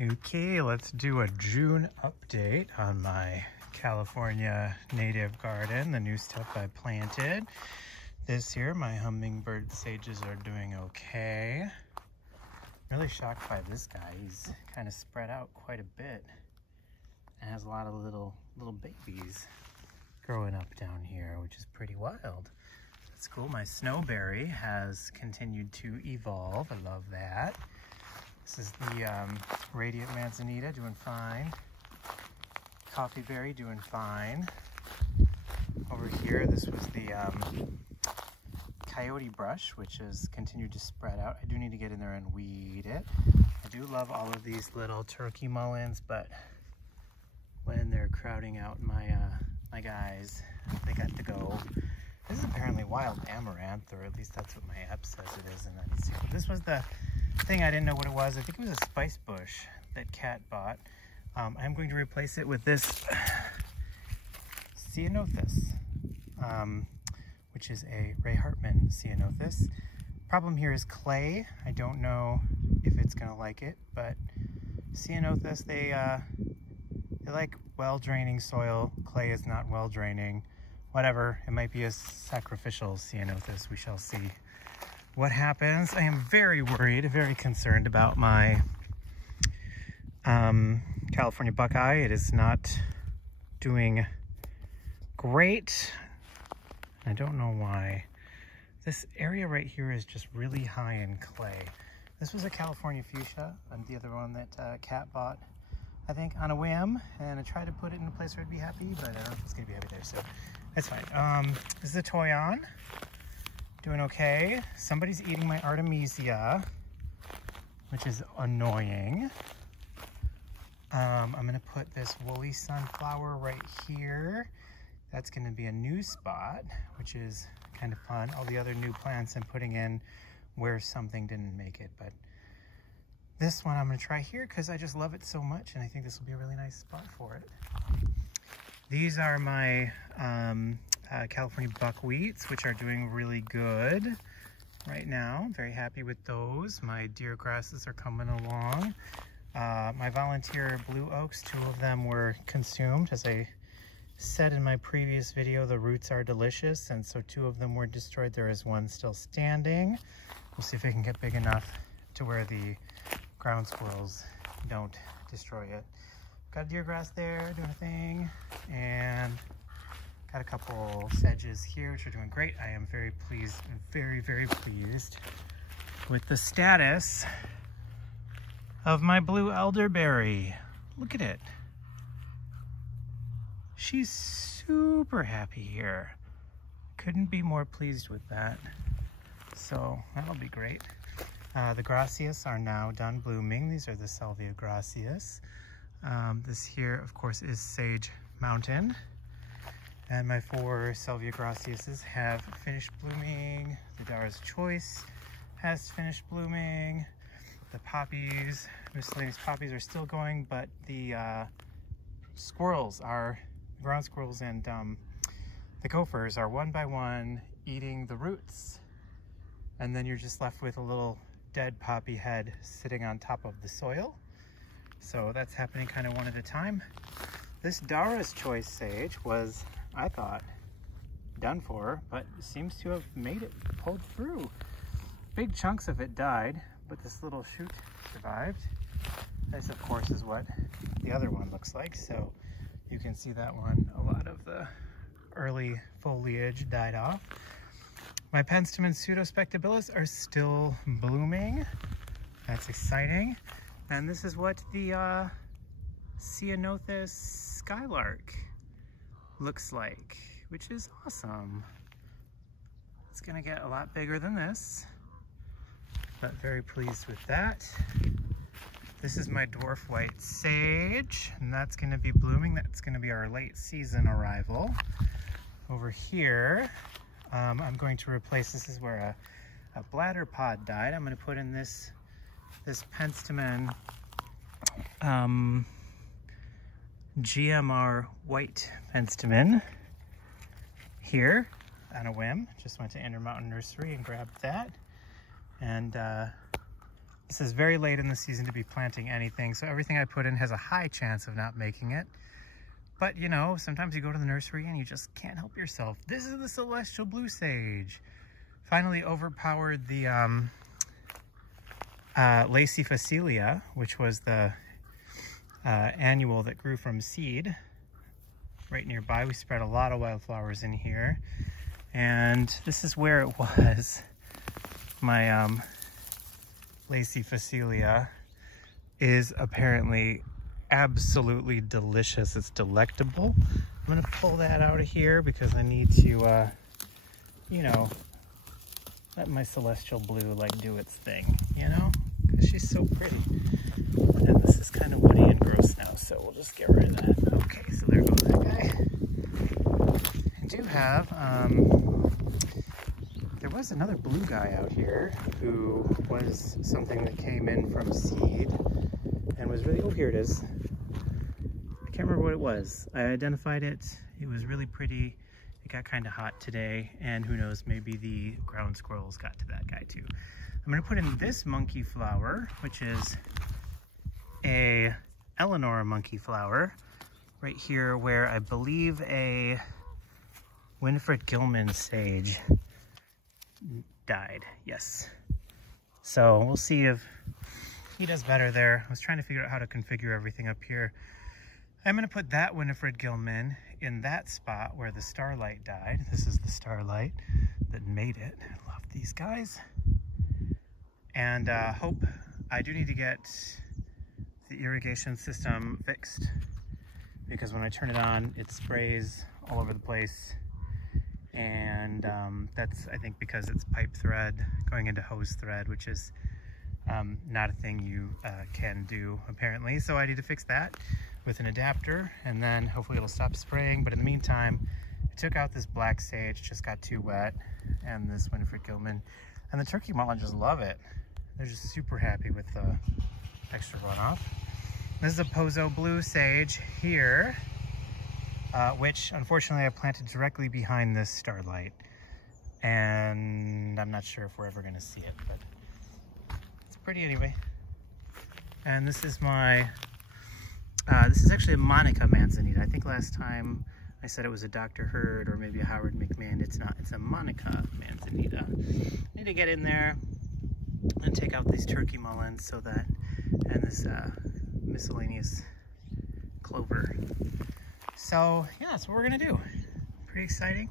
Okay, let's do a June update on my California native garden, the new stuff I planted. This year, my hummingbird sages are doing okay. Really shocked by this guy. He's kind of spread out quite a bit and has a lot of little babies growing up down here, which is pretty wild. That's cool. My snowberry has continued to evolve. I love that. This is the radiant manzanita, doing fine. Coffeeberry, doing fine. Over here, this was the coyote brush, which has continued to spread out. I do need to get in there and weed it. I do love all of these little turkey mullins, but when they're crowding out my my guys, they got to go. This is apparently wild amaranth, or at least that's what my app says it is. And then this was the thing I didn't know what it was. I think it was a spice bush that Kat bought. I'm going to replace it with this Ceanothus, which is a Ray Hartman Ceanothus. Problem here is clay. I don't know if it's gonna like it, but Ceanothus, they like well-draining soil. Clay is not well-draining. Whatever, it might be a sacrificial Ceanothus. We shall see what happens. I am very worried, very concerned about my California buckeye. It is not doing great. I don't know why. This area right here is just really high in clay. This was a California fuchsia, and the other one that Kat bought, I think, on a whim, and I tried to put it in a place where it'd be happy, but I don't know if it's gonna be happy there, so that's fine. This is a Toyon, doing okay. Somebody's eating my Artemisia, which is annoying. I'm gonna put this woolly sunflower right here. That's gonna be a new spot, which is kind of fun. All the other new plants I'm putting in where something didn't make it, but this one I'm gonna try here because I just love it so much, and I think this will be a really nice spot for it. These are my California buckwheats, which are doing really good right now. I'm very happy with those. My deer grasses are coming along. My volunteer blue oaks, 2 of them were consumed. As I said in my previous video, the roots are delicious, and so 2 of them were destroyed. There is 1 still standing. We'll see if it can get big enough to where the ground squirrels don't destroy it. Got a deer grass there doing a thing, and got a couple sedges here, which are doing great. I am very pleased, very pleased with the status of my blue elderberry. Look at it. She's super happy here. Couldn't be more pleased with that. So that'll be great. The Gracias are now done blooming. These are the Salvia Gracias. This here, of course, is Sage Mountain. And my 4 Salvia Gracias have finished blooming. The Dara's Choice has finished blooming. The poppies, miscellaneous poppies, are still going, but the squirrels are, ground squirrels and the gophers are one by one eating the roots. And then you're just left with a little dead poppy head sitting on top of the soil. So that's happening kind of one at a time. This Dara's Choice sage was, I thought, done for, but seems to have made it, pulled through. Big chunks of it died, but this little shoot survived. This, of course, is what the other one looks like. So you can see that one, a lot of the early foliage died off. My Penstemon Pseudospectabilis are still blooming. That's exciting. And this is what the Ceanothus skylark looks like, which is awesome. It's gonna get a lot bigger than this, but very pleased with that. This is my dwarf white sage, and that's gonna be blooming. That's gonna be our late season arrival. Over here, I'm going to replace, this is where a bladder pod died. I'm gonna put in this Penstemon GMR white Penstemon here on a whim. Just went to Intermountain Nursery and grabbed that. And This is very late in the season to be planting anything, so everything I put in has a high chance of not making it. But you know, sometimes you go to the nursery and you just can't help yourself. This is the celestial blue sage. Finally overpowered the Lacifasilia, which was the annual that grew from seed right nearby. We spread a lot of wildflowers in here, and this is where it was. My Lacifasilia is apparently absolutely delicious. It's delectable. I'm gonna pull that out of here because I need to, you know, let my celestial blue like do its thing, you know, because she's so pretty. And this is kind of woody and gross now, so we'll just get rid of that. Okay, so there goes that guy. I do have, there was another blue guy out here who was something that came in from seed and was really, oh, here it is. I can't remember what it was. I identified it. It was really pretty. It got kind of hot today, and who knows, maybe the ground squirrels got to that guy too. I'm gonna put in this monkey flower, which is a Eleanor monkey flower, right here where I believe a Winifred Gilman sage died. Yes. So we'll see if he does better there. I was trying to figure out how to configure everything up here. I'm gonna put that Winifred Gilman in that spot where the starlight died. This is the starlight that made it. I love these guys. And hope, I do need to get the irrigation system fixed, because when I turn it on, it sprays all over the place. And that's, I think, because it's pipe thread going into hose thread, which is not a thing you can do apparently. So I need to fix that with an adapter, and then hopefully it'll stop spraying. But in the meantime, I took out this black sage, just got too wet, and this Winifred Gilman, and the turkey mullen just love it. They're just super happy with the extra runoff. This is a Pozo blue sage here, which unfortunately I planted directly behind this starlight, and I'm not sure if we're ever going to see it, but it's pretty anyway. And this is my this is actually a Monica manzanita. I think last time I said it was a Dr. Hurd or maybe a Howard McMahon. It's not. It's a Monica manzanita. I need to get in there and take out these turkey mullins so that, and this miscellaneous clover. So yeah, that's what we're gonna do. Pretty exciting.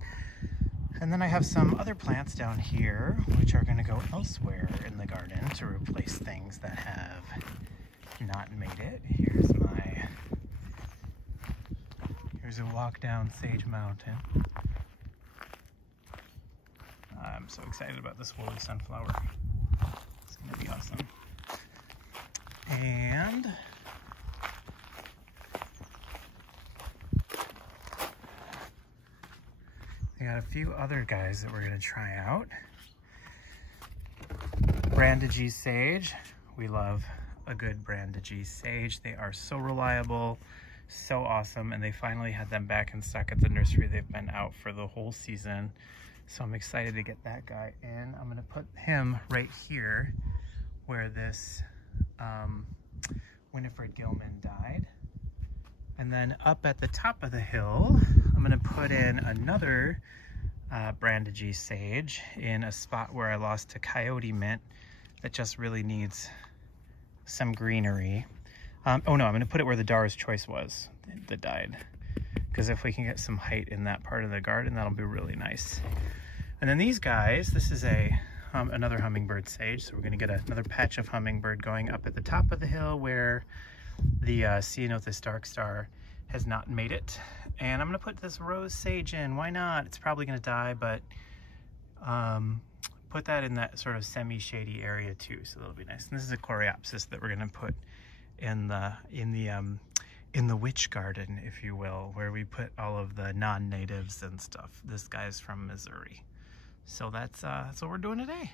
And then I have some other plants down here which are gonna go elsewhere in the garden to replace things that have not made it. Here's a walk down Sage Mountain. I'm so excited about this woolly sunflower. It's gonna be awesome. And I got a few other guys that we're gonna try out. Brandigee sage. We love a good Brandigee sage. They are so reliable, so awesome, and they finally had them back in stock at the nursery. They've been out for the whole season, so I'm excited to get that guy in. I'm gonna put him right here where this Winifred Gilman died. And then up at the top of the hill, I'm gonna put in another Brandigee sage in a spot where I lost a coyote mint that just really needs some greenery. Oh no, I'm gonna put it where the Dar's Choice was that died, because if we can get some height in that part of the garden, that'll be really nice. And then these guys, this is a another hummingbird sage, so we're gonna get another patch of hummingbird going up at the top of the hill where the Ceanothus dark star has not made it. And I'm gonna put this rose sage in. Why not? It's probably gonna die, but put that in that sort of semi-shady area too, so that'll be nice. And this is a Coreopsis that we're gonna put in the witch garden, if you will, where we put all of the non-natives and stuff. This guy's from Missouri. So that's what we're doing today.